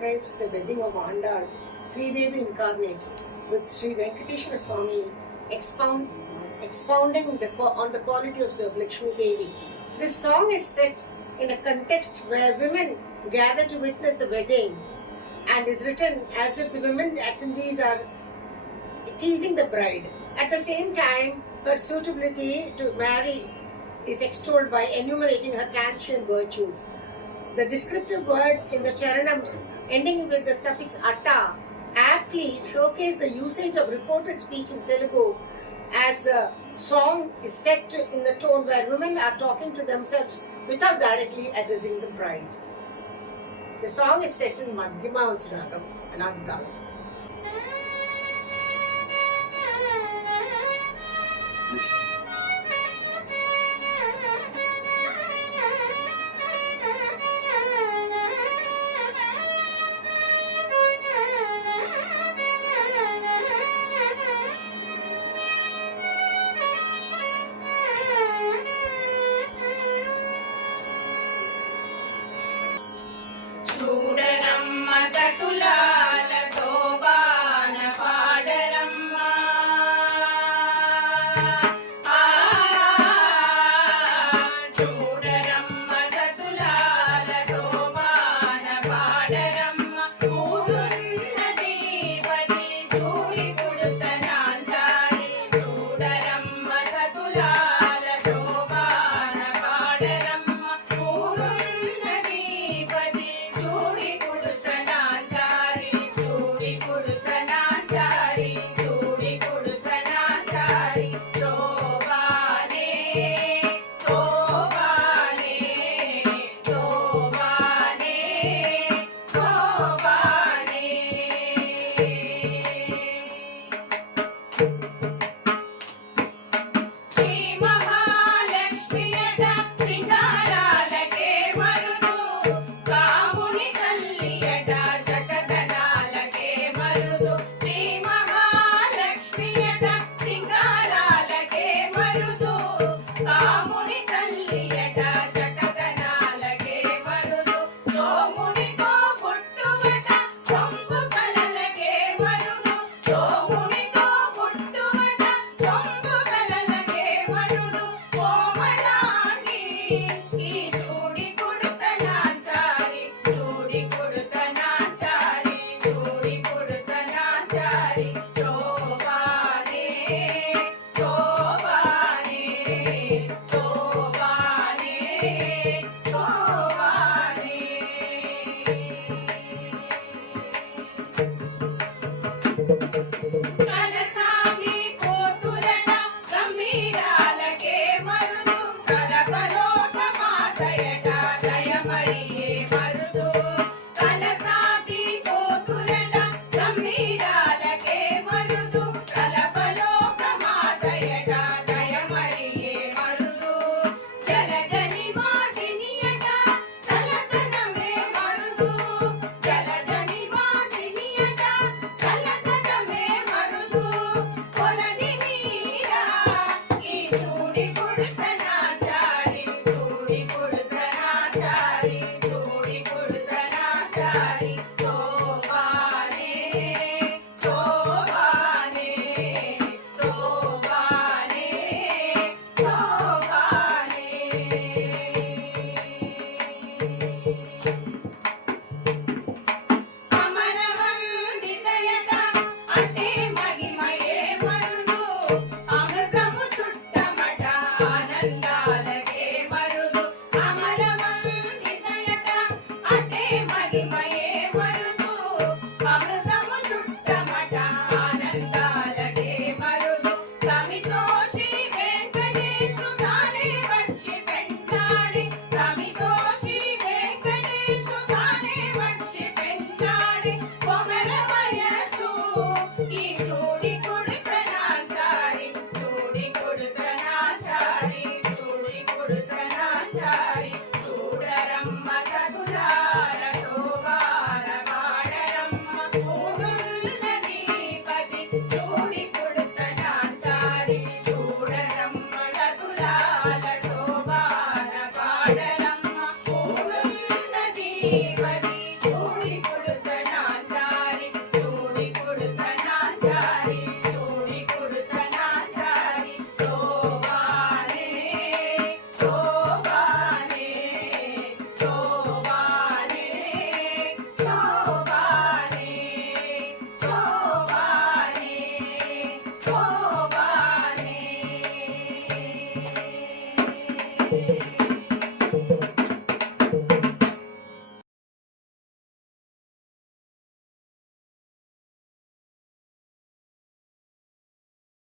describes the wedding of Andal, Sridevi incarnate, with Sri Venkateshwara Swami expounding on the quality of Lakshmi Devi. This song is set in a context where women gather to witness the wedding and is written as if the women attendees are teasing the bride. At the same time, her suitability to marry is extolled by enumerating her transient virtues. The descriptive words in the charanams ending with the suffix atta aptly showcase the usage of reported speech in Telugu, as the song is set in the tone where women are talking to themselves without directly addressing the bride. The song is set in Madhyama Ragam, Anaditalam. చూడరమ్మ సతులాల శోభాన పాడరమ్మ చూడరమ్మ సతులాల శోభాన పాడరమ్మ కూడున్నది పది చూడి కుడుతనాంచారి చూడరమ్మ సతులాల శోభాన పాడరమ్మ కూడున్నది పది చూడి కుడుతనాంచారి చూడి కుడుతనాంచారి చూడి కుడుతనాంచారి శోభానే శోభానే శోభానే శోభానే శ్రీ మహాలక్ష్మియట సింగారాలకే మరుదు కాముని తల్లియట చకదనాలకే మరుదు శ్రీ మహాలక్ష్మియట సింగారాలకే మరుదు కాముని తల్లియట చకదనాలకే మరుదు సోమునితో పుట్టువట సొంబు కలలకే మరుదు సోమునితో పుట్టువట సొంబు కలలకే మరుదు కోమలాంగి ఈ చూడి కుడుతనాంచారి చూడి కుడుతనాంచారి చూడి కుడుతనాంచారి శోభానే శోభానే శోభానే శోభానే కలసాగి కోతురట గంభీరాలకే మరుదు కలపలోక మాతయట దయమరియే మరుదు కలసాగి కోతురట గంభీరాలకే మరుదు కలపలోక మాతయట దయమరియే మరుదు జలజని వాసినియట చలతనమే మరుదు జలజని వాసినియట చలతనమే మరుదు కొలది మీరా ఈ చూడి కుడుతనాచారి చూడి కుడుతనాచారి చూడి కుడుతనాచారి శోభానే శోభానే శోభానే శోభానే అమరవందితయట అటే